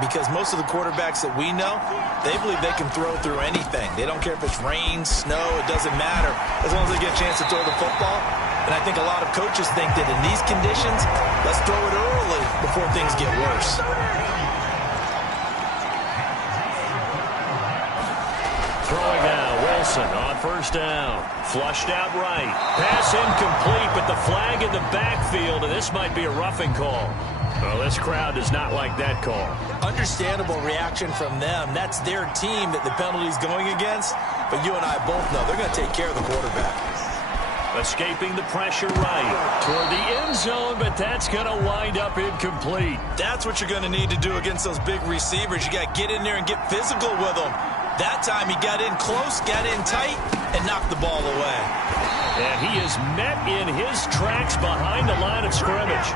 because most of the quarterbacks that we know, they believe they can throw through anything. They don't care if it's rain, snow, it doesn't matter, as long as they get a chance to throw the football. And I think a lot of coaches think that in these conditions, let's throw it early before things get worse. Throwing now, Wilson on first down. Flushed out right. Pass incomplete, but the flag in the backfield, and this might be a roughing call. Well, this crowd does not like that call. Understandable reaction from them. That's their team that the penalty's going against. But you and I both know they're going to take care of the quarterback. Escaping the pressure right toward the end zone, but that's going to wind up incomplete. That's what you're going to need to do against those big receivers. You got to get in there and get physical with them. That time he got in close, got in tight, and knocked the ball away. And he is met in his tracks behind the line of scrimmage.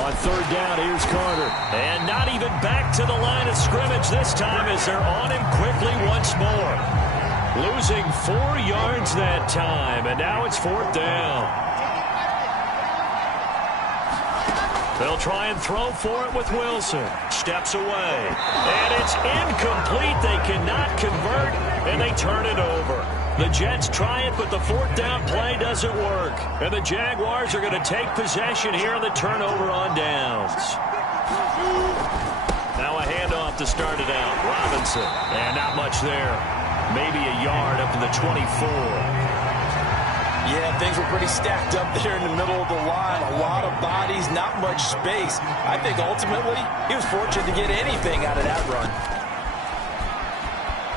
On third down, here's Carter. And not even back to the line of scrimmage this time as they're on him quickly once more. Losing 4 yards that time, and now it's fourth down. They'll try and throw for it with Wilson. Steps away. And it's incomplete. They cannot convert, and they turn it over. The Jets try it, but the fourth down play doesn't work. And the Jaguars are going to take possession here on the turnover on downs. Now a handoff to start it out. Robinson. And not much there. Maybe a yard up to the 24. Yeah, things were pretty stacked up there in the middle of the line. A lot of bodies, not much space. I think ultimately he was fortunate to get anything out of that run.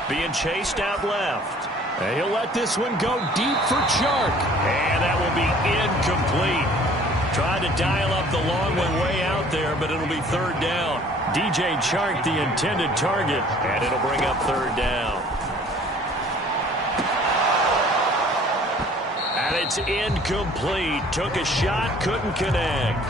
Being chased out left. And he'll let this one go deep for Chark. And that will be incomplete. Tried to dial up the long one way out there, but it'll be third down. DJ Chark, the intended target, and it'll bring up third down. And it's incomplete. Took a shot, couldn't connect.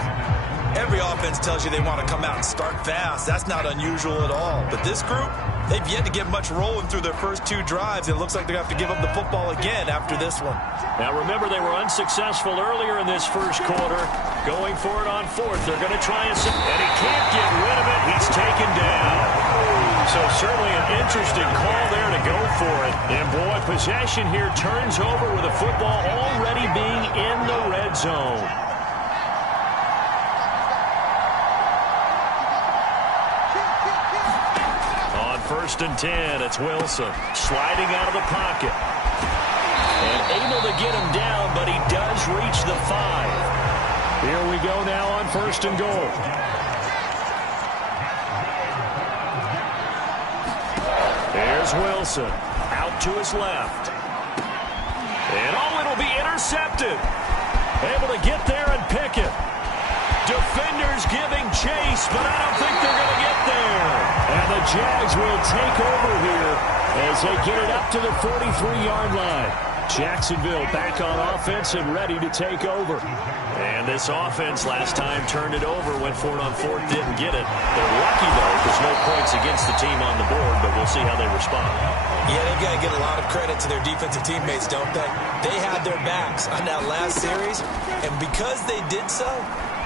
Every offense tells you they want to come out and start fast. That's not unusual at all. But this group, they've yet to get much rolling through their first 2 drives. It looks like they're going to have to give up the football again after this one. Now, remember, they were unsuccessful earlier in this first quarter. Going for it on fourth. They're going to try and he can't get rid of it. He's taken down. So certainly an interesting call there to go for it. And, boy, possession here turns over with the football already being in the red zone. First and 10, it's Wilson sliding out of the pocket. And able to get him down, but he does reach the 5. Here we go now on first and goal. There's Wilson out to his left. And it'll be intercepted. Able to get there and pick it. Defenders giving chase, but I don't think they're going to get there. And the Jags will take over here as they get it up to the 43-yard line. Jacksonville back on offense and ready to take over. And this offense last time turned it over, went for it on fourth, didn't get it. They're lucky, though, there's no points against the team on the board, but we'll see how they respond. Yeah, they've got to get a lot of credit to their defensive teammates, don't they? They had their backs on that last series, and because they did so,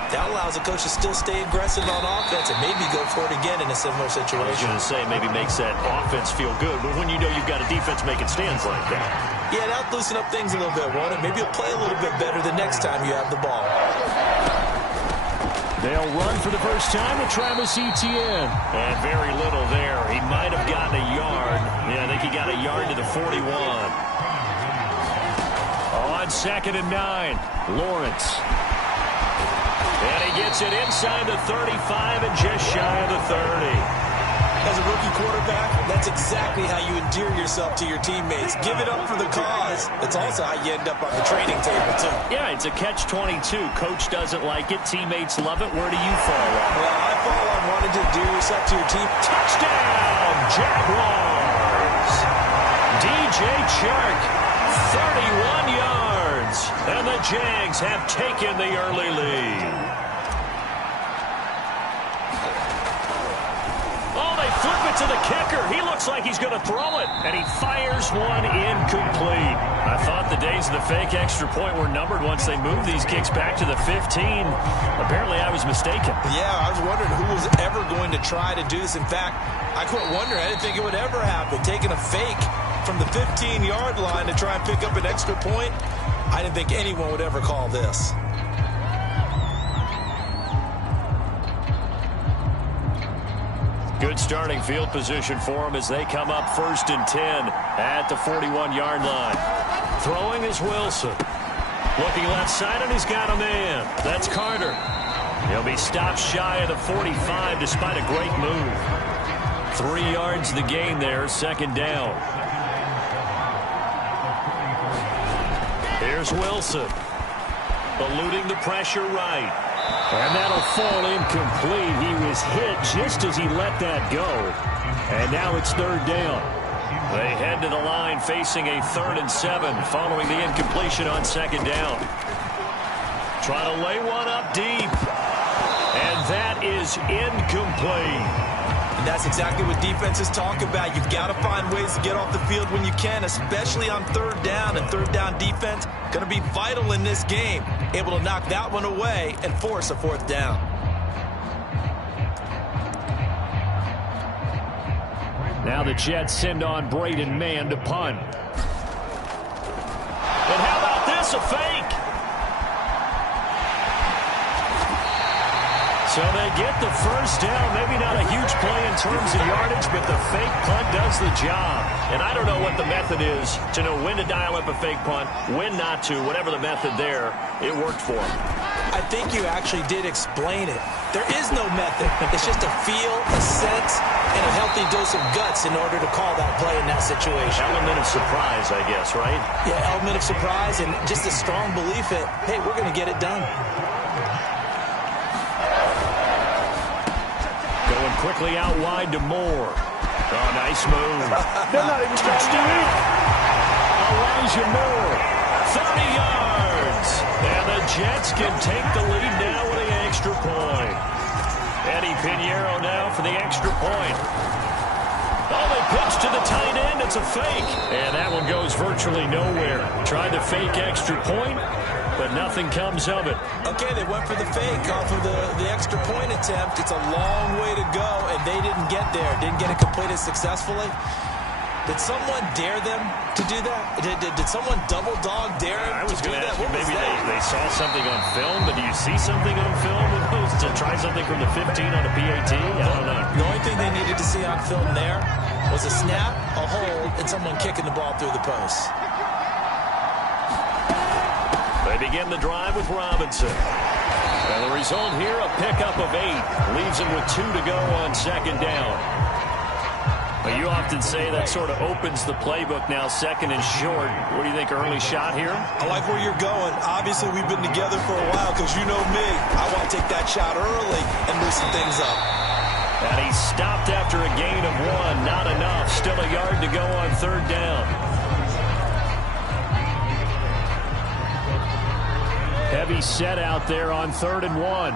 that allows the coach to still stay aggressive on offense and maybe go for it again in a similar situation. I was going to say, maybe makes that offense feel good, but when you know you've got a defense making stands like that. Yeah, that'll loosen up things a little bit, won't it? Maybe you'll play a little bit better the next time you have the ball. They'll run for the first time with Travis Etienne. And very little there. He might have gotten a yard. Yeah, I think he got a yard to the 41. On second and 9, Lawrence. And he gets it inside the 35 and just shy of the 30. As a rookie quarterback, that's exactly how you endear yourself to your teammates. Give it up for the cause. It's also how you end up on the training table, too. Yeah, it's a catch-22. Coach doesn't like it. Teammates love it. Where do you fall on? Well, I fall on wanting to endear yourself to your team. Touchdown, Jaguars! DJ Chark, 31 yards. And the Jags have taken the early lead. to the kicker. He looks like he's going to throw it, and he fires one incomplete. I thought the days of the fake extra point were numbered once they moved these kicks back to the 15. Apparently, I was mistaken. Yeah, I was wondering who was ever going to try to do this. In fact, I quit wondering. I didn't think it would ever happen. Taking a fake from the 15-yard line to try and pick up an extra point, I didn't think anyone would ever call this. Good starting field position for him as they come up 1st and 10 at the 41-yard line. Throwing is Wilson. Looking left side, and he's got a man. That's Carter. He'll be stopped shy of the 45 despite a great move. 3 yards the gain there, 2nd down. Here's Wilson. Eluding the pressure right. And that'll fall incomplete. He was hit just as he let that go. And now it's 3rd down. They head to the line facing a 3rd and 7 following the incompletion on 2nd down. Trying to lay one up deep. And that is incomplete. And that's exactly what defenses talk about. You've got to find ways to get off the field when you can, especially on 3rd down. And 3rd down defense going to be vital in this game. Able to knock that one away and force a 4th down. Now the Jets send on Braden Mann to punt. And how about this, a fake? So they get the 1st down. Maybe not a huge play in terms of yardage, but the fake punt does the job. And I don't know what the method is to know when to dial up a fake punt, when not to. Whatever the method there, it worked for him. I think you actually did explain it. There is no method. It's just a feel, a sense, and a healthy dose of guts in order to call that play in that situation. Element of surprise, I guess, right? Yeah, element of surprise and just a strong belief that, hey, we're going to get it done. Going quickly out wide to Moore. Oh, nice move. They're not even touchdown. Elijah Moore, 30 yards. And the Jets can take the lead now with an extra point. Eddie Pinheiro now for the extra point. Oh, they pitch to the tight end. It's a fake. And that one goes virtually nowhere. Tried to fake extra point, but nothing comes of it. Okay, they went for the fake off of the extra point attempt. It's a long way to go, and they didn't get there. Didn't get it completed successfully. Did someone dare them to do that? Did someone double dog dare them to do that? I was going to ask you, maybe they saw something on film, but do you see something on film to try something from the 15 on a PAT? I don't know. The only thing they needed to see on film there was a snap, a hold, and someone kicking the ball through the post. They begin the drive with Robinson. And the result here, a pickup of 8. Leaves him with 2 to go on 2nd down. But you often say that sort of opens the playbook now, 2nd and short. What do you think, early shot here? I like where you're going. Obviously, we've been together for a while because you know me. I want to take that shot early and loosen things up. And he stopped after a gain of 1. Not enough. Still a yard to go on 3rd down. Heavy set out there on 3rd and 1.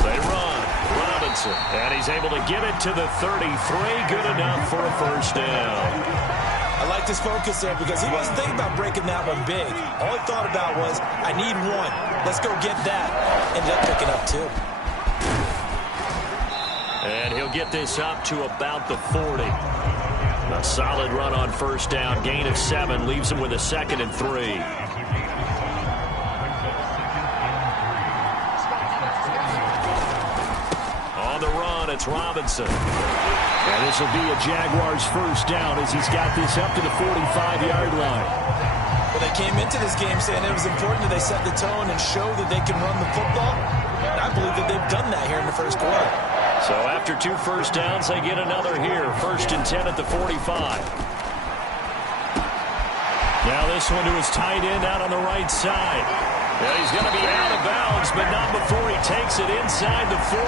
They run. Robinson. And he's able to get it to the 33. Good enough for a 1st down. I like this focus there because he wasn't thinking about breaking that one big. All he thought about was, I need 1. Let's go get that. Ended up picking up 2. And he'll get this up to about the 40. A solid run on 1st down. Gain of 7 leaves him with a 2nd and 3. On the run, it's Robinson. And this will be a Jaguars 1st down as he's got this up to the 45-yard line. Well, they came into this game saying it was important that they set the tone and show that they can run the football. And I believe that they've done that here in the 1st quarter. So after 2 1st downs, they get another here. 1st and 10 at the 45. Now this one to his tight end out on the right side. Well, he's going to be out of bounds, but not before he takes it inside the 40.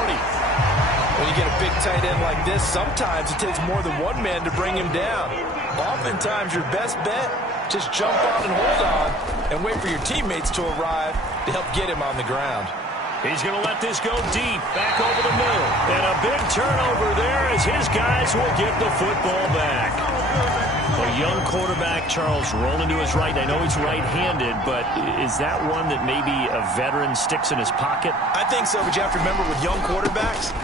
When you get a big tight end like this, sometimes it takes more than one man to bring him down. Oftentimes, your best bet, just jump on and hold on and wait for your teammates to arrive to help get him on the ground. He's going to let this go deep, back over the middle. And a big turnover there as his guys will get the football back. A young quarterback, Charles, rolling to his right. I know he's right-handed, but is that one that maybe a veteran sticks in his pocket? I think so, but you have to remember with young quarterbacks,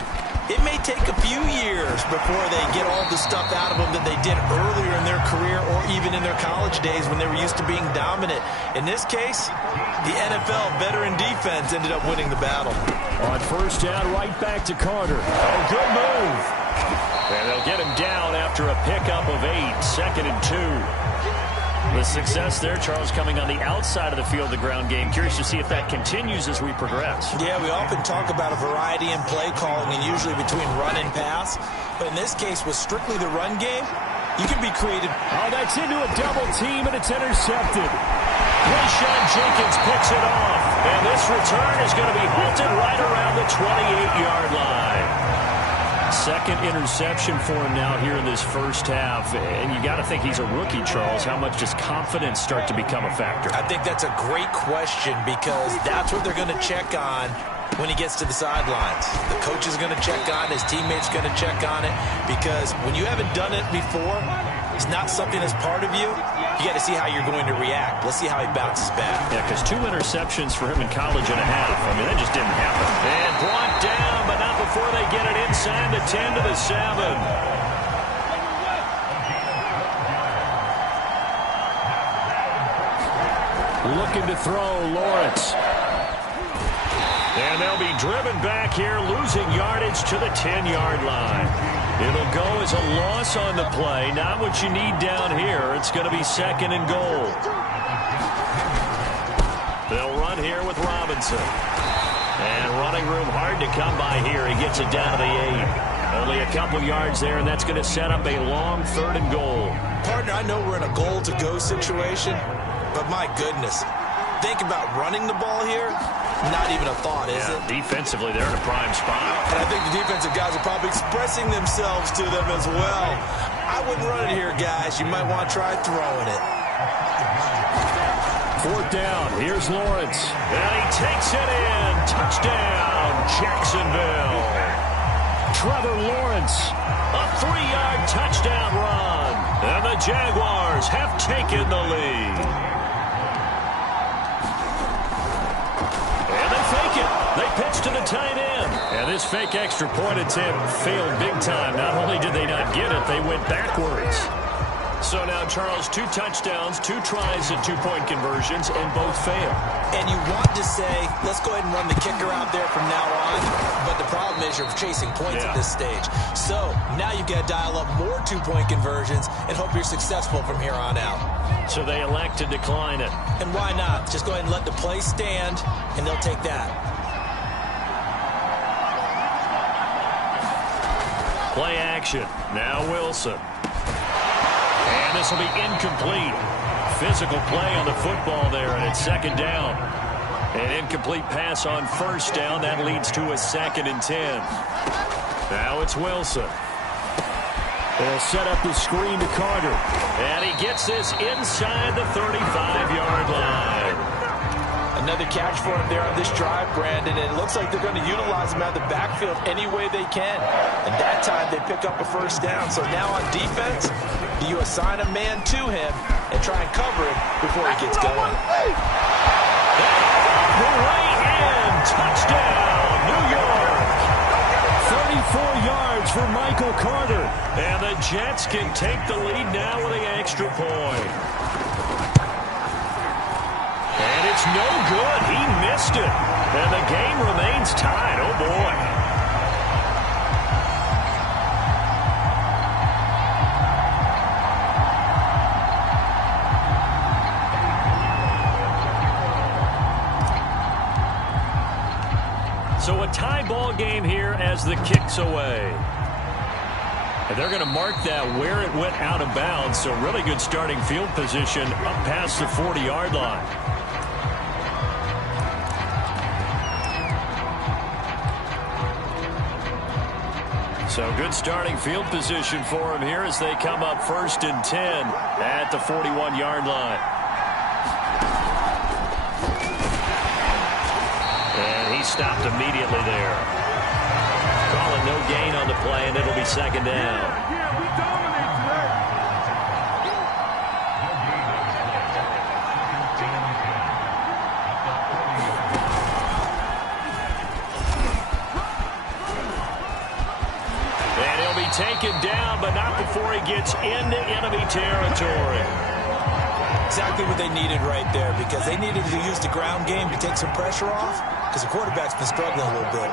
it may take a few years before they get all the stuff out of them that they did earlier in their career or even in their college days when they were used to being dominant. In this case, the NFL veteran defense ended up winning the battle. On first down, right back to Carter. Oh, good move. And they'll get him down after a pickup of 8, 2nd and 2. The success there, Charles, coming on the outside of the field, the ground game. Curious to see if that continues as we progress. Yeah, we often talk about a variety in play calling and usually between run and pass. But in this case, with strictly the run game, you can be creative. Oh, that's into a double team, and it's intercepted. Rayshon Jenkins picks it off. And this return is going to be halted right around the 28-yard line. Second interception for him now here in this first half. And you got to think he's a rookie, Charles. How much does confidence start to become a factor? I think that's a great question because that's what they're going to check on when he gets to the sidelines. The coach is going to check on, his teammates going to check on it, because when you haven't done it before, it's not something that's part of you. You got to see how you're going to react. Let's see how he bounces back. Yeah, because 2 interceptions for him in college and a half. I mean, that just didn't happen. And brought down, but not before they get it inside the 10 to the 7. Looking to throw, Lawrence. And they'll be driven back here, losing yardage to the 10-yard line. It'll go as a loss on the play. Not what you need down here. It's going to be 2nd and goal. They'll run here with Robinson. And running room hard to come by here. He gets it down to the 8. Only a couple yards there, and that's going to set up a long 3rd and goal. Partner, I know we're in a goal-to-go situation, but my goodness, think about running the ball here. Not even a thought, is it? Defensively, they're in a prime spot. And I think the defensive guys are probably expressing themselves to them as well. I wouldn't run it here, guys. You might want to try throwing it. 4th down. Here's Lawrence. And he takes it in. Touchdown, Jacksonville. Trevor Lawrence, a 3-yard touchdown run. And the Jaguars have taken the lead. They pitch to the tight end. And this fake extra point attempt failed big time. Not only did they not get it, they went backwards. So now, Charles, 2 touchdowns, 2 tries at 2-point conversions, and both fail. And you want to say, let's go ahead and run the kicker out there from now on. But the problem is you're chasing points at this stage. So now you've got to dial up more 2-point conversions and hope you're successful from here on out. So they elect to decline it. And why not? Just go ahead and let the play stand, and they'll take that. Play action. Now Wilson. And this will be incomplete. Physical play on the football there, and it's 2nd down. An incomplete pass on 1st down. That leads to a 2nd and 10. Now it's Wilson. They'll set up the screen to Carter. And he gets this inside the 35-yard line. Another catch for him there on this drive, Brandon, and it looks like they're going to utilize him out of the backfield any way they can. And that time they pick up a 1st down. So now on defense, you assign a man to him and try and cover him before he gets going. Way in. Touchdown, New York. 34 yards for Michael Carter. And the Jets can take the lead now with an extra point. And it's no good. He missed it. And the game remains tied. Oh, boy. So a tie ball game here as the kick's away. And they're going to mark that where it went out of bounds. So really good starting field position up past the 40-yard line. So good starting field position for him here as they come up 1st and 10 at the 41-yard line. And he stopped immediately there. Calling no gain on the play, and it'll be second down. Taken down, but not before he gets into enemy territory. Exactly what they needed right there, because they needed to use the ground game to take some pressure off, because the quarterback's been struggling a little bit.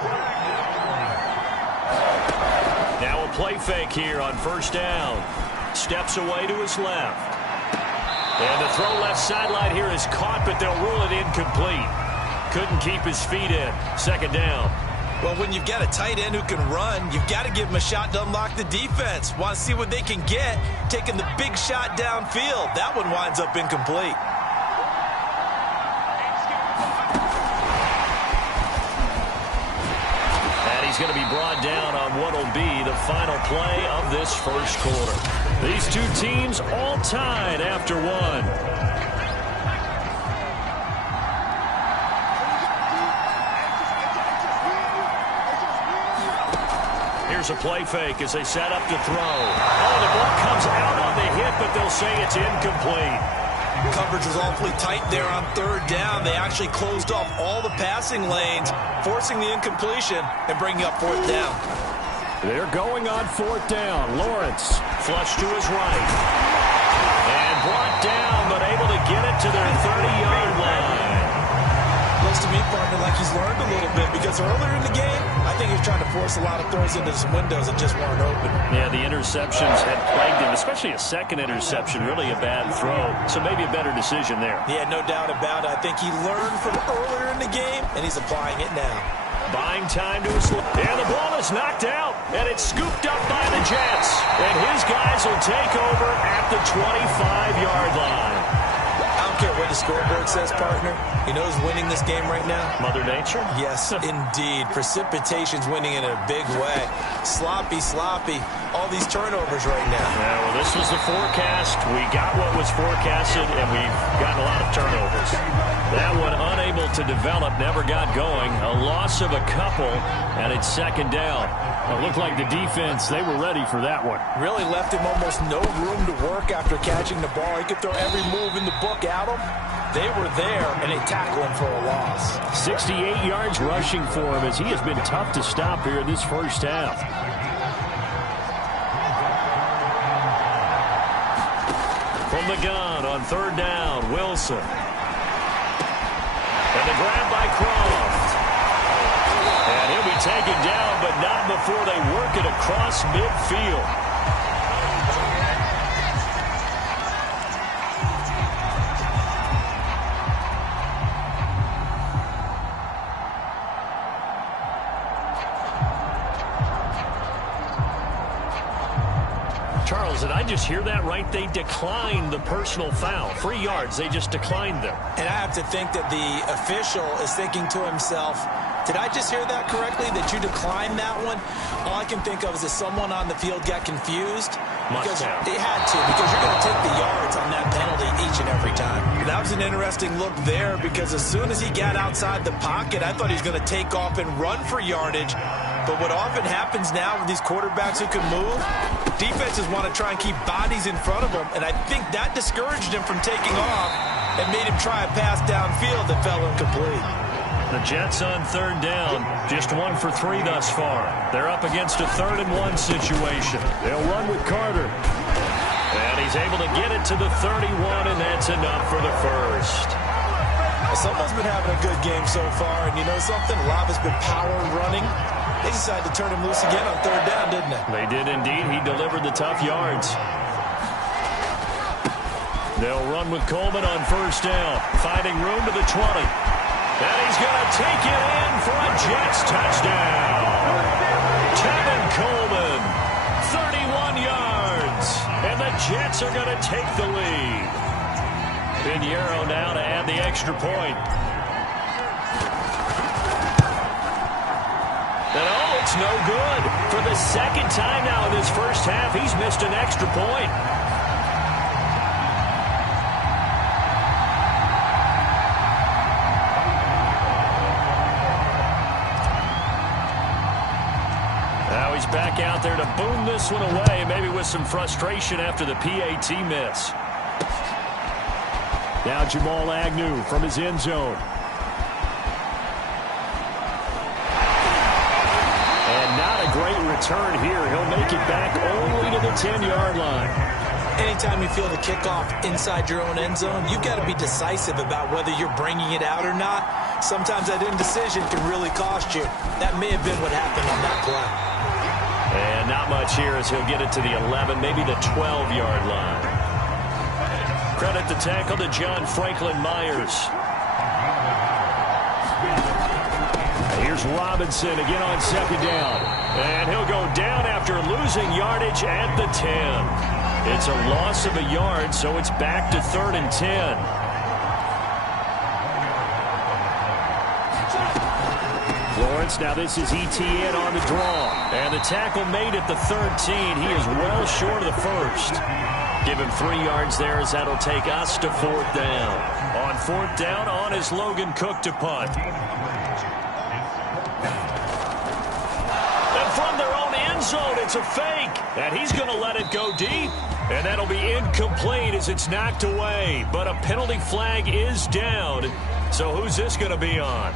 Now a play fake here on first down. Steps away to his left. And the throw left sideline here is caught, but they'll rule it incomplete. Couldn't keep his feet in. Second down. Well, when you've got a tight end who can run, you've got to give him a shot to unlock the defense. Want to see what they can get, taking the big shot downfield. That one winds up incomplete. And he's going to be brought down on what will be the final play of this first quarter. These two teams all tied after one. Here's a play fake as they set up to throw. Oh, the ball comes out on the hit, but they'll say it's incomplete. Coverage was awfully tight there on third down. They actually closed off all the passing lanes, forcing the incompletion and bringing up fourth down. They're going on fourth down. Lawrence flush to his right. And brought down, but able to get it to their 30-yard line. Looks to me, partner, like he's learned a little bit, because earlier in the game, I think he was trying to force a lot of throws into some windows that just weren't open. Yeah, the interceptions had plagued him, especially a second interception, really a bad throw. So maybe a better decision there. Yeah, no doubt about it. I think he learned from earlier in the game, and he's applying it now. Buying time to his left. And the ball is knocked out, and it's scooped up by the Jets. And his guys will take over at the 25-yard line. I don't care what the scoreboard says, partner. You know who's winning this game right now? Mother Nature? Yes, indeed. Precipitation's winning in a big way. Sloppy. All these turnovers right now. Yeah, well, this was the forecast. We got what was forecasted, and we've gotten a lot of turnovers. That one unable to develop, never got going. A loss of a couple, and it's second down. It looked like the defense, they were ready for that one. Really left him almost no room to work after catching the ball. He could throw every move in the book at him. They were there, and they tackled him for a loss. 68 yards rushing for him as he has been tough to stop here in this first half. From the gun on third down, Wilson. And the grab by Croft. And he'll be taken down, but not before they work it across midfield. Charles, did I just hear that right? They declined the personal foul. 3 yards, they just declined them. And I have to think that the official is thinking to himself, did I just hear that correctly, that you declined that one? All I can think of is that someone on the field got confused. Because they had to, because you're going to take the yards on that penalty each and every time. That was an interesting look there, because as soon as he got outside the pocket, I thought he was going to take off and run for yardage. But what often happens now with these quarterbacks who can move, defenses want to try and keep bodies in front of them, and I think that discouraged him from taking off and made him try a pass downfield that fell incomplete. The Jets on third down, just 1 for 3 thus far. They're up against a 3rd and 1 situation. They'll run with Carter. And he's able to get it to the 31, and that's enough for the first. Someone's been having a good game so far, and you know something? A lot has been power running. They decided to turn him loose again on third down, didn't they? They did indeed. He delivered the tough yards. They'll run with Coleman on first down, finding room to the 20. And he's going to take it in for a Jets touchdown. Tevin Coleman, 31 yards. And the Jets are going to take the lead. Pinheiro now to add the extra point. And oh, it's no good. For the second time now in this first half, he's missed an extra point. back out there to boom this one away, maybe with some frustration after the PAT miss. Now Jamal Agnew from his end zone. And not a great return here. He'll make it back only to the 10-yard line. Anytime you feel the kickoff inside your own end zone, you've got to be decisive about whether you're bringing it out or not. Sometimes that indecision can really cost you. That may have been what happened on that play. And not much here as he'll get it to the 11, maybe the 12-yard line. Credit the tackle to John Franklin Myers. Here's Robinson again on second down. And he'll go down after losing yardage at the 10. It's a loss of a yard, so it's back to 3rd and 10. Lawrence, now this is ETN on the draw. And the tackle made at the 13. He is well short of the first. Give him 3 yards there as that'll take us to 4th down. On 4th down, on is Logan Cook to punt. And from their own end zone, it's a fake. And he's going to let it go deep. And that'll be incomplete as it's knocked away. But a penalty flag is down. So who's this going to be on?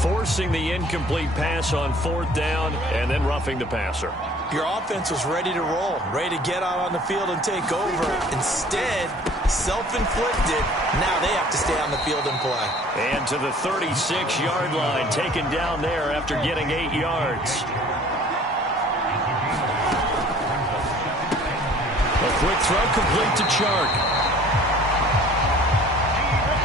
Forcing the incomplete pass on 4th down and then roughing the passer. Your offense was ready to roll, ready to get out on the field and take over. Instead, self-inflicted. Now they have to stay on the field and play. And to the 36-yard line, taken down there after getting 8 yards. A quick throw complete to Chark.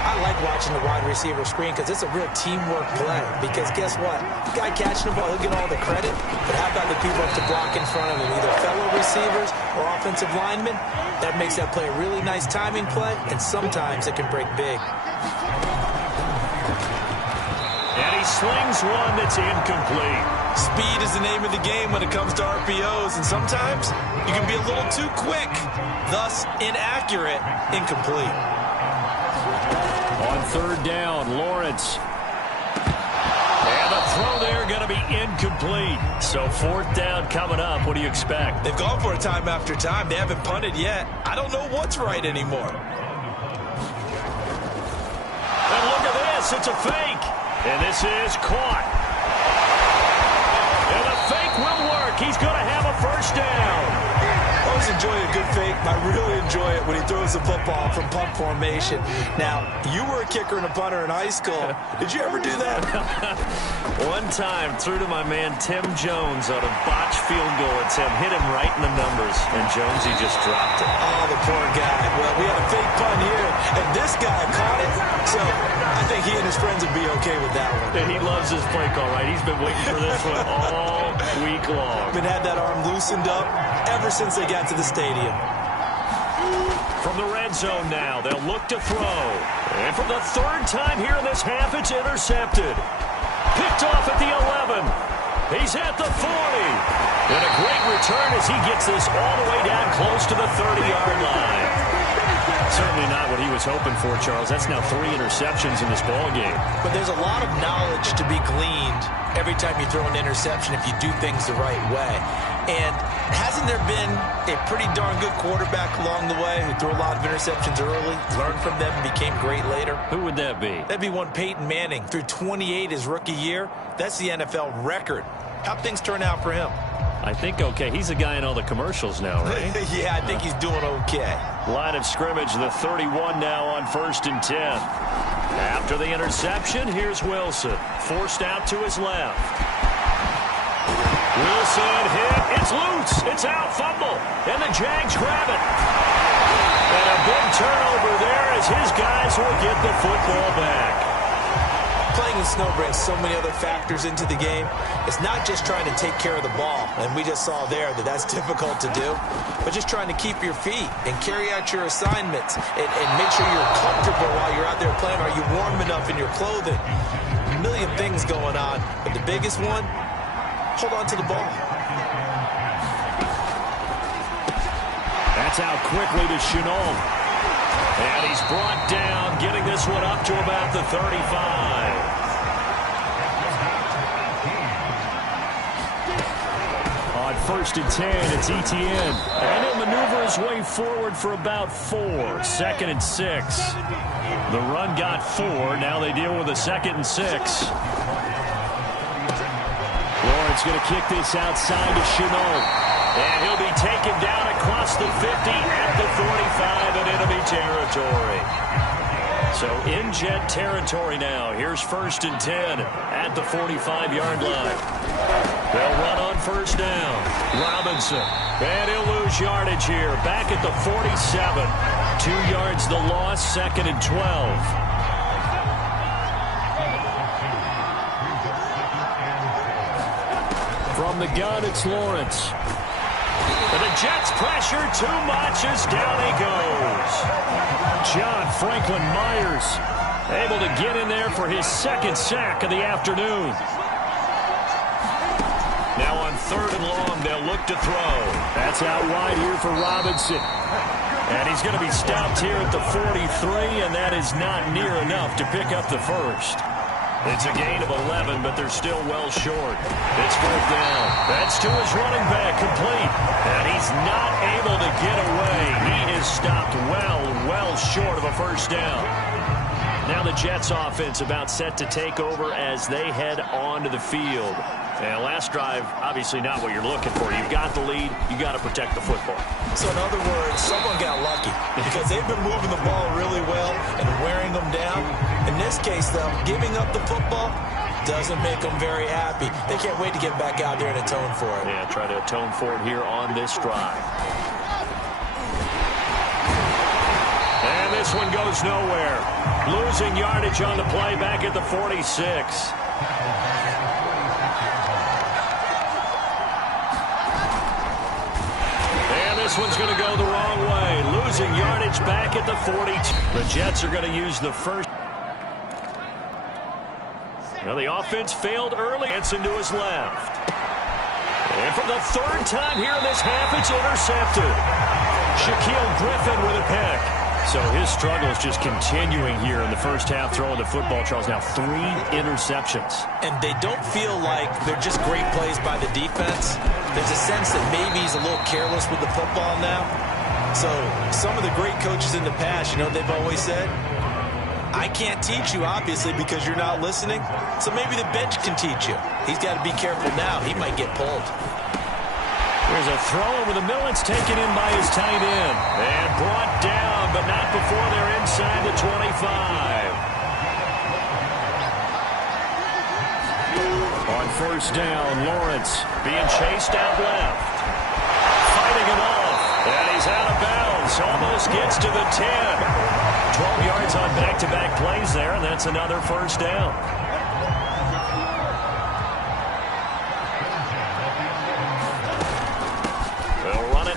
I like watching the wide receiver screen because it's a real teamwork play. Because guess what? The guy catching the ball, he'll get all the credit. But how about the people up to block in front of him, either fellow receivers or offensive linemen? That makes that play a really nice timing play, and sometimes it can break big. And he slings one that's incomplete. Speed is the name of the game when it comes to RPOs, and sometimes you can be a little too quick, thus inaccurate, incomplete. On 3rd down, Lawrence. And the throw there going to be incomplete. So 4th down coming up. What do you expect? They've gone for it time after time. They haven't punted yet. I don't know what's right anymore. And look at this. It's a fake. And this is caught. And the fake will work. He's going to have a 1st down. I always enjoy a good fake. I really enjoy it when he throws the football from punt formation. Now, you were a kicker and a punter in high school. Did you ever do that? One time, threw to my man Tim Jones on a botched field goal attempt. Hit him right in the numbers, and Jonesy just dropped it. Oh, the poor guy. Well, we had a fake punt here, and this guy caught it. So I think he and his friends would be okay with that one. And he loves his play call, right? He's been waiting for this one all week long. Been had that arm loosened up ever since they got to the stadium. From the red zone now, they'll look to throw. And for the 3rd time here in this half, it's intercepted. Picked off at the 11. He's at the 40. And a great return as he gets this all the way down close to the 30-yard line. Certainly not what he was hoping for, Charles. That's now 3 interceptions in this ballgame. But there's a lot of knowledge to be gleaned every time you throw an interception if you do things the right way. And hasn't there been a pretty darn good quarterback along the way who threw a lot of interceptions early, learned from them, and became great later? Who would that be? That'd be one Peyton Manning. Threw 28 his rookie year. That's the NFL record. How'd things turn out for him? I think okay. He's a guy in all the commercials now, right? Yeah, I think he's doing okay. Line of scrimmage, the 31 now on 1st and 10. After the interception, here's Wilson. Forced out to his left. Wilson hit. It's loose. It's out. Fumble. And the Jags grab it. And a big turnover there as his guys will get the football back. Playing in snow brings so many other factors into the game. It's not just trying to take care of the ball, and we just saw there that that's difficult to do, but just trying to keep your feet and carry out your assignments and make sure you're comfortable while you're out there playing. Are you warm enough in your clothing? A million things going on, but the biggest one, hold on to the ball. That's out quickly to Chenault. And he's brought down, getting this one up to about the 35. On first and 10. It's Etienne. And he'll maneuver his way forward for about 4. 2nd and 6. The run got 4. Now they deal with a 2nd and 6. Lawrence going to kick this outside to Cestou. And he'll be taken down across the 50 at the 45 in enemy territory. So in Jet territory now. Here's 1st and 10 at the 45-yard line. They'll run on 1st down. Robinson. And he'll lose yardage here. Back at the 47. 2 yards the loss. 2nd and 12. From the gun, it's Lawrence. And the Jets pressure too much as down he goes. John Franklin Myers able to get in there for his 2nd sack of the afternoon. Now on 3rd and long, they'll look to throw. That's out wide here for Robinson. And he's going to be stopped here at the 43, and that is not near enough to pick up the first. It's a gain of 11, but they're still well short. It's 4th down. That's to his running back, complete. And he's not able to get away. He is stopped well short of a 1st down. Now the Jets offense about set to take over as they head onto the field. And last drive, obviously not what you're looking for. You've got the lead. You got to protect the football. So in other words, someone got lucky because they've been moving the ball really well and wearing them down. In this case, though, giving up the football doesn't make them very happy. They can't wait to get back out there and atone for it. Yeah, try to atone for it here on this drive. And this one goes nowhere. Losing yardage on the play back at the 46. This one's going to go the wrong way. Losing yardage back at the 42. The Jets are going to use the first. Well, the offense failed early. Hanson to his left. And for the 3rd time here in this half, it's intercepted. Shaquille Griffin with a pick. So his struggle is just continuing here in the first half, throwing the football. Charles, now 3 interceptions. And they don't feel like they're just great plays by the defense. There's a sense that maybe he's a little careless with the football now. So some of the great coaches in the past, you know, they've always said, I can't teach you, obviously, because you're not listening. So maybe the bench can teach you. He's got to be careful now. He might get pulled. There's a throw over the middle. It's taken in by his tight end. And brought down, but not before they're inside the 25. On 1st down, Lawrence being chased out left. Fighting him off. And he's out of bounds. Almost gets to the 10. 12 yards on back-to-back plays there, and that's another 1st down.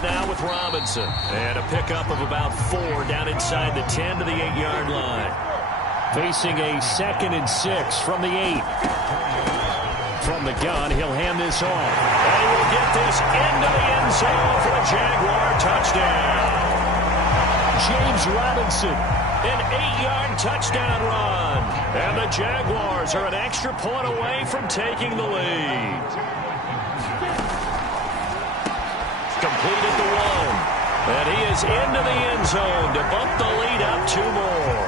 Now with Robinson. And a pickup of about 4 down inside the 10 to the 8-yard line. Facing a 2nd and 6 from the 8. From the gun, he'll hand this off. And he will get this into the end zone for a Jaguar touchdown. James Robinson, an 8-yard touchdown run. And the Jaguars are an extra point away from taking the lead. Completed the 1. And he is into the end zone to bump the lead up 2 more.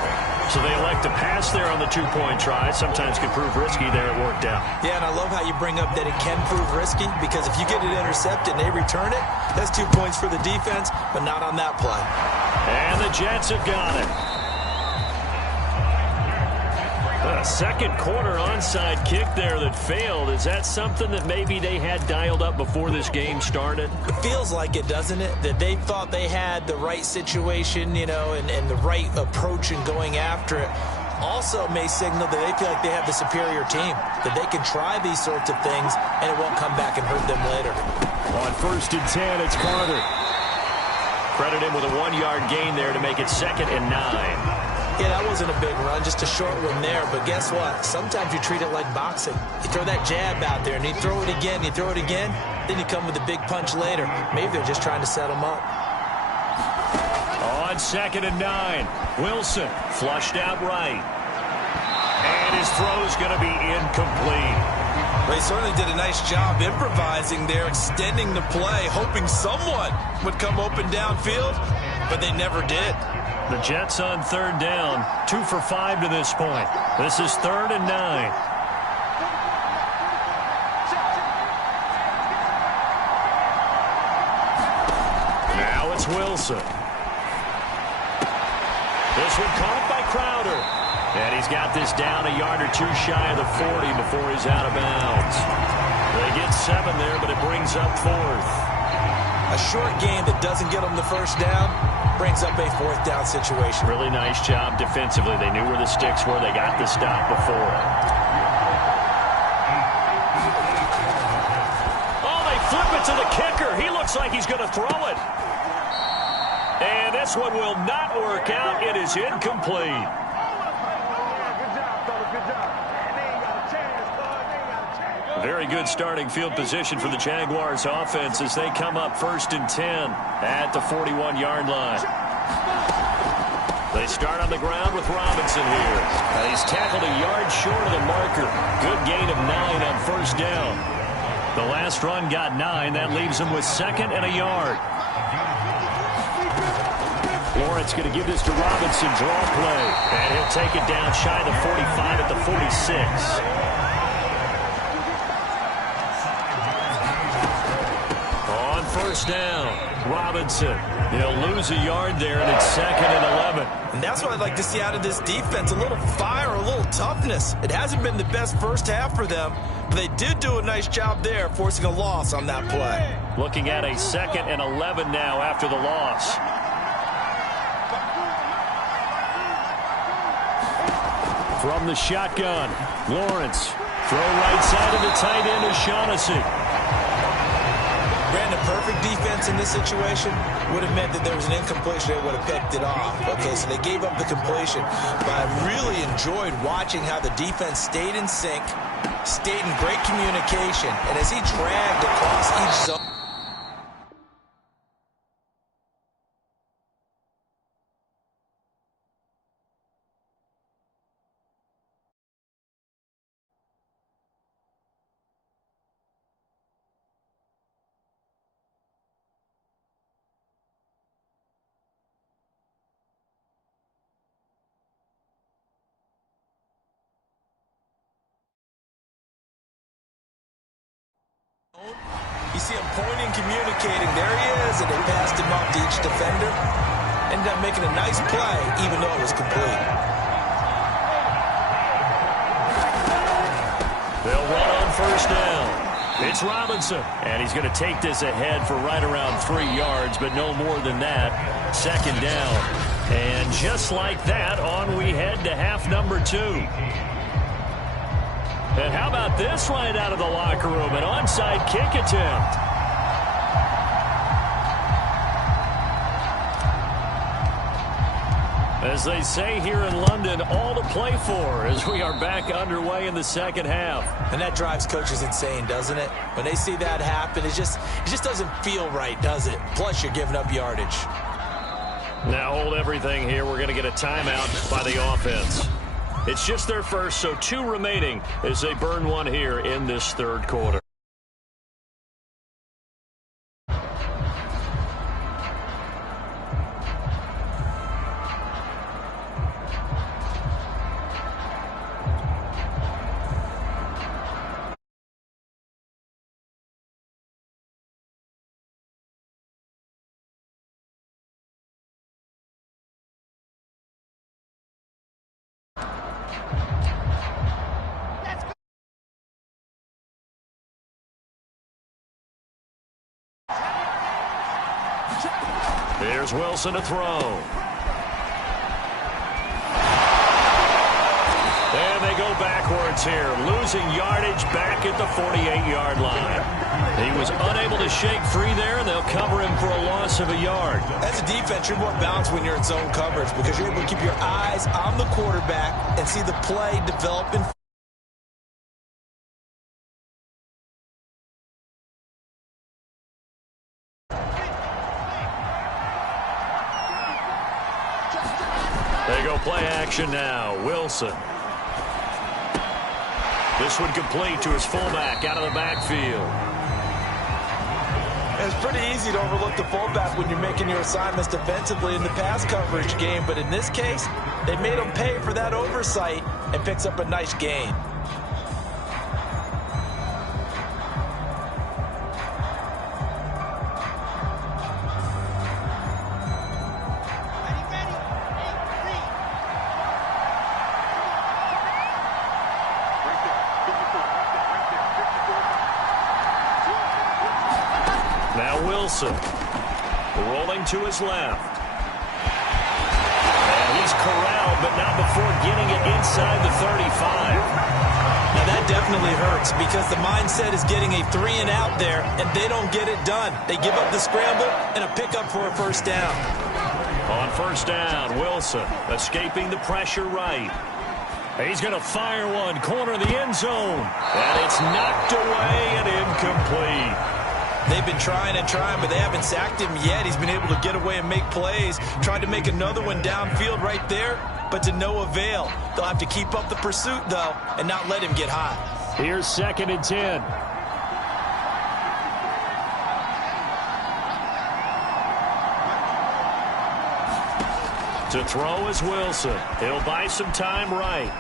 So they elect to pass there on the 2-point try. Sometimes can prove risky. There it worked out. Yeah, and I love how you bring up that it can prove risky, because if you get it intercepted and they return it, that's 2 points for the defense, but not on that play. And the Jets have got it. A 2nd quarter onside kick there that failed. Is that something that maybe they had dialed up before this game started? It feels like it, doesn't it? That they thought they had the right situation, you know, and the right approach in going after it. Also may signal that they feel like they have the superior team, that they can try these sorts of things and it won't come back and hurt them later. On 1st and 10, it's Carter. Credit him with a 1-yard gain there to make it 2nd and 9. Yeah, that wasn't a big run, just a short one there. But guess what? Sometimes you treat it like boxing. You throw that jab out there, and you throw it again, then you come with a big punch later. Maybe they're just trying to set them up. On 2nd and 9, Wilson flushed out right. And his throw is going to be incomplete. They certainly did a nice job improvising there, extending the play, hoping someone would come open downfield, but they never did. The Jets on 3rd down, 2 for 5 to this point. This is 3rd and 9. Now it's Wilson. This one caught by Crowder. And he's got this down a yard or two shy of the 40 before he's out of bounds. They get 7 there, but it brings up 4th. A short game that doesn't get them the first down brings up a 4th down situation. Really nice job defensively. They knew where the sticks were. They got the stop before. Oh, they flip it to the kicker. He looks like he's going to throw it. And this one will not work out. It is incomplete. Very good starting field position for the Jaguars offense as they come up 1st and 10 at the 41-yard line. They start on the ground with Robinson here. He's tackled a yard short of the marker. Good gain of 9 on 1st down. The last run got 9. That leaves him with 2nd and a yard. Lawrence going to give this to Robinson. Draw play. And he'll take it down shy of the 45 at the 46. First down, Robinson. They'll lose a yard there, and it's 2nd and 11. And that's what I'd like to see out of this defense, a little fire, a little toughness. It hasn't been the best first half for them, but they did do a nice job there, forcing a loss on that play. Looking at a 2nd and 11 now after the loss. From the shotgun, Lawrence. Throw right side of the tight end is Shaughnessy. Brandon, perfect defense in this situation would have meant that there was an incompletion. They would have picked it off. Okay, so they gave up the completion. But I really enjoyed watching how the defense stayed in sync, stayed in great communication, and as he dragged across each zone. You see him pointing, communicating. There he is, and they passed him off to each defender. Ended up making a nice play, even though it was complete. They'll run on 1st down. It's Robinson, and he's going to take this ahead for right around 3 yards, but no more than that. 2nd down. And just like that, on we head to half number 2. And how about this right out of the locker room? An onside kick attempt. As they say here in London, all to play for as we are back underway in the 2nd half. And that drives coaches insane, doesn't it? When they see that happen, it just doesn't feel right, does it? Plus, you're giving up yardage. Now hold everything here. We're going to get a timeout by the offense. It's just their first, so 2 remaining as they burn one here in this 3rd quarter. Here's Wilson to throw. And they go backwards here, losing yardage back at the 48-yard line. He was unable to shake free there, and they'll cover him for a loss of a yard. As a defense, you're more balanced when you're in zone coverage because you're able to keep your eyes on the quarterback and see the play develop in. They go play action now. Wilson. This one complete to his fullback out of the backfield. It's pretty easy to overlook the fullback when you're making your assignments defensively in the pass coverage game, but in this case, they made him pay for that oversight and picks up a nice gain. Wilson rolling to his left. And he's corralled, but not before getting it inside the 35. Now that definitely hurts because the mindset is getting a 3 and out there, and they don't get it done. They give up the scramble and a pickup for a first down. On first down, Wilson escaping the pressure right. He's going to fire one, corner of the end zone. And it's knocked away and incomplete. They've been trying and trying, but they haven't sacked him yet. He's been able to get away and make plays. Tried to make another one downfield right there, but to no avail. They'll have to keep up the pursuit, though, and not let him get hot. Here's 2nd and 10. To throw is Wilson. He'll buy some time right.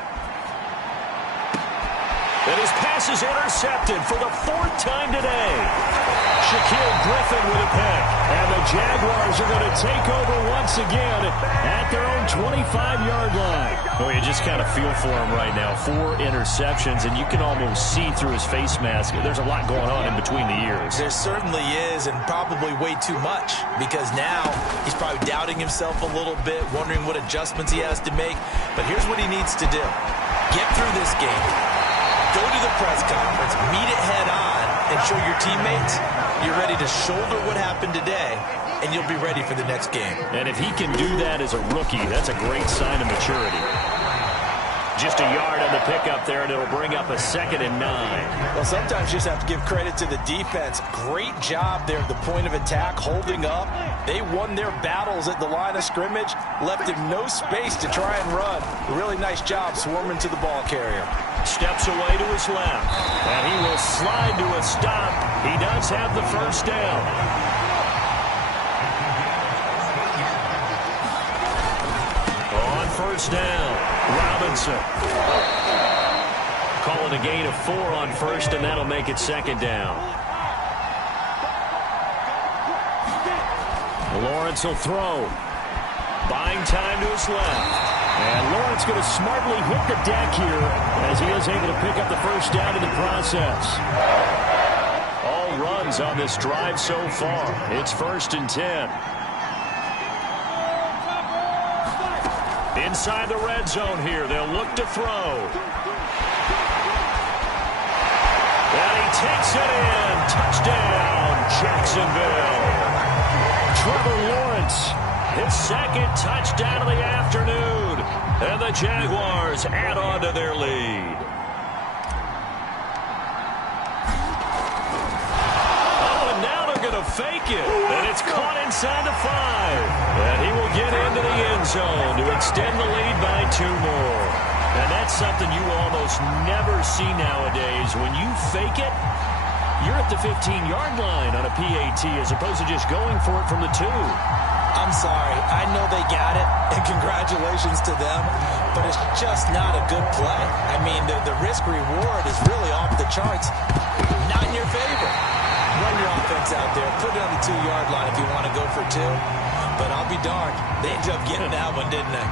And his pass is intercepted for the 4th time today. Shaquille Griffin with a pick. And the Jaguars are going to take over once again at their own 25-yard line. Well, you just kind of feel for him right now. 4 interceptions, and you can almost see through his face mask. There's a lot going on in between the ears. There certainly is, and probably way too much, because now he's probably doubting himself a little bit, wondering what adjustments he has to make. But here's what he needs to do. Get through this game. Go to the press conference, meet it head on, and show your teammates you're ready to shoulder what happened today, and you'll be ready for the next game. And if he can do that as a rookie, that's a great sign of maturity. Just a yard on the pickup there, and it'll bring up a 2nd and 9. Well, sometimes you just have to give credit to the defense. Great job there at the point of attack, holding up. They won their battles at the line of scrimmage, left him no space to try and run. A really nice job swarming to the ball carrier. Steps away to his left, and he will slide to a stop. He does have the first down. On first down, Robinson. Call it a gain of 4 on first, and that'll make it 2nd down. Lawrence will throw. Buying time to his left. And Lawrence going to smartly hit the deck here as he is able to pick up the first down in the process. All runs on this drive so far. It's 1st and 10. Inside the red zone here, they'll look to throw. And he takes it in. Touchdown, Jacksonville. Trevor Lawrence, his 2nd touchdown of the afternoon. And the Jaguars add on to their lead. Oh, and now they're going to fake it. And it's caught inside the 5. And he will get into the end zone to extend the lead by 2 more. And that's something you almost never see nowadays. When you fake it, you're at the 15-yard line on a PAT as opposed to just going for it from the 2. I'm sorry. I know they got it, and congratulations to them, but it's just not a good play. I mean, the risk-reward is really off the charts. Not in your favor. Run your offense out there. Put it on the 2-yard line if you want to go for 2. But I'll be darned. They ended up getting that one, didn't they?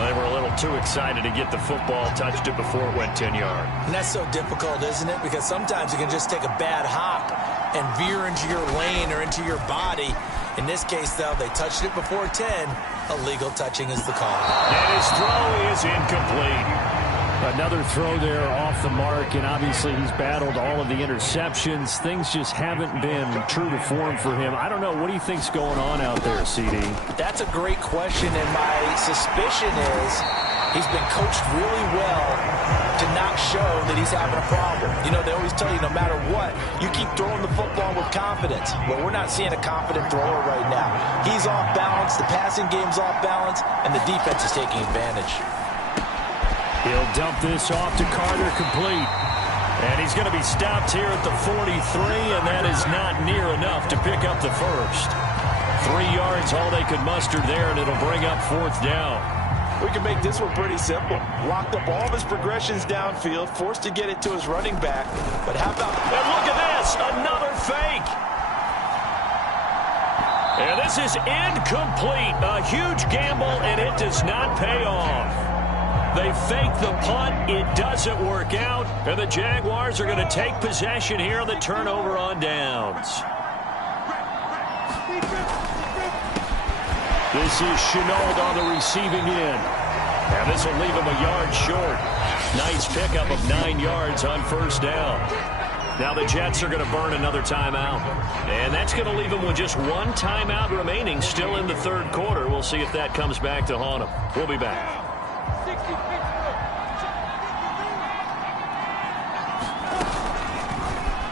They were a little too excited to get the football, touched it before it went 10 yards. And that's so difficult, isn't it? Because sometimes you can just take a bad hop and veer into your lane or into your body. In this case, though, they touched it before 10. Illegal touching is the call. And his throw is incomplete. Another throw there off the mark, and obviously he's battled all of the interceptions. Things just haven't been true to form for him. I don't know. What do you think's going on out there, CD? That's a great question, and my suspicion is he's been coached really well to not show that he's having a problem. You know, they always tell you no matter what, you keep throwing the football with confidence. Well, we're not seeing a confident thrower right now. He's off balance, the passing game's off balance, and the defense is taking advantage. He'll dump this off to Carter, complete. And he's going to be stopped here at the 43, and that is not near enough to pick up the first. 3 yards, all they could muster there, and it'll bring up 4th down. We can make this one pretty simple. Locked up all of his progressions downfield, forced to get it to his running back. But how about... And look at this, another fake. And this is incomplete. A huge gamble, and it does not pay off. They fake the punt. It doesn't work out. And the Jaguars are going to take possession here on the turnover on downs. This is Chenault on the receiving end. And this will leave him a yard short. Nice pickup of 9 yards on 1st down. Now the Jets are going to burn another timeout. And that's going to leave them with just 1 timeout remaining still in the 3rd quarter. We'll see if that comes back to haunt them. We'll be back.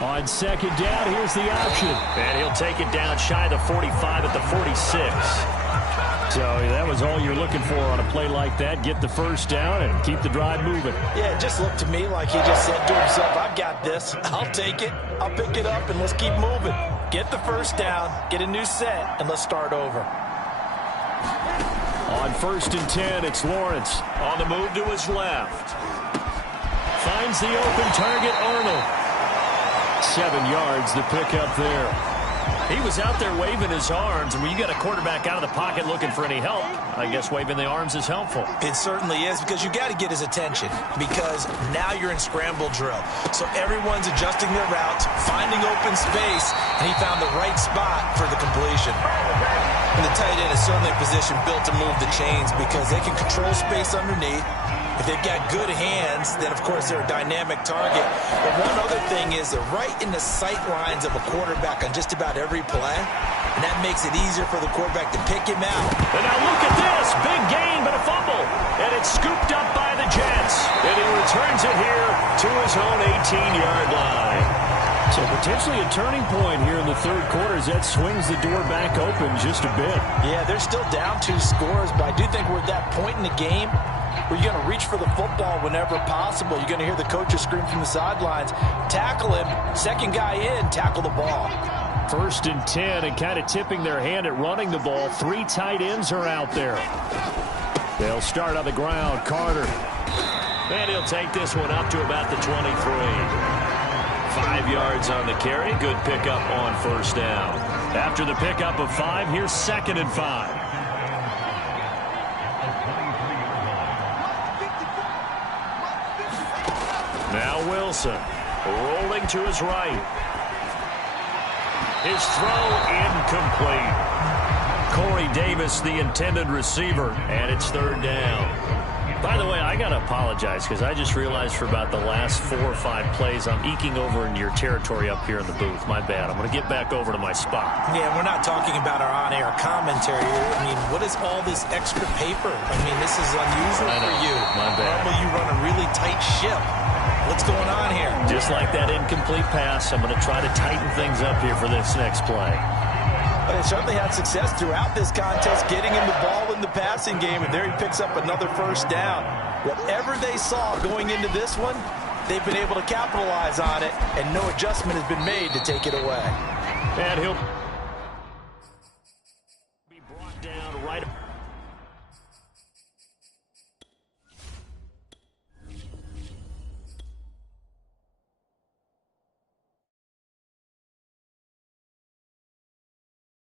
On 2nd down, here's the option. And he'll take it down shy of the 45 at the 46. So that was all you're looking for on a play like that. Get the 1st down and keep the drive moving. Yeah, it just looked to me like he just said to himself, I've got this. I'll take it. I'll pick it up, and let's keep moving. Get the 1st down, get a new set, and let's start over. On 1st and 10, it's Lawrence. On the move to his left. Finds the open target, Arnold. 7 yards the pickup there. He was out there waving his arms, and when you got a quarterback out of the pocket looking for any help, I guess waving the arms is helpful. It certainly is, because you got to get his attention, because now you're in scramble drill. So everyone's adjusting their routes, finding open space, and he found the right spot for the completion. And the tight end is certainly a position built to move the chains, because they can control space underneath. If they've got good hands, then, of course, they're a dynamic target. But one other thing is they're right in the sight lines of a quarterback on just about every play, and that makes it easier for the quarterback to pick him out. And now look at this. Big gain, but a fumble. And it's scooped up by the Jets. And he returns it here to his own 18-yard line. So potentially a turning point here in the 3rd quarter as that swings the door back open just a bit. Yeah, they're still down 2 scores, but I do think we're at that point in the game where you're going to reach for the football whenever possible. You're going to hear the coaches scream from the sidelines, tackle him, 2nd guy in, tackle the ball. 1st and 10, and kind of tipping their hand at running the ball. 3 tight ends are out there. They'll start on the ground. Carter. And he'll take this one up to about the 23. 5 yards on the carry. Good pickup on 1st down. After the pickup of 5, here's 2nd and 5. Now Wilson rolling to his right. His throw incomplete. Corey Davis, the intended receiver, and it's 3rd down. By the way, I got to apologize because I just realized for about the last 4 or 5 plays, I'm eking over into your territory up here in the booth. My bad. I'm going to get back over to my spot. Yeah, we're not talking about our on-air commentary. I mean, what is all this extra paper? I mean, this is unusual for you. My bad. Normally you run a really tight ship. What's going on here? Just like that incomplete pass, I'm going to try to tighten things up here for this next play. But they certainly had success throughout this contest, getting him the ball in the passing game, and there he picks up another 1st down. Whatever they saw going into this one, they've been able to capitalize on it, and no adjustment has been made to take it away. And he'll be brought down right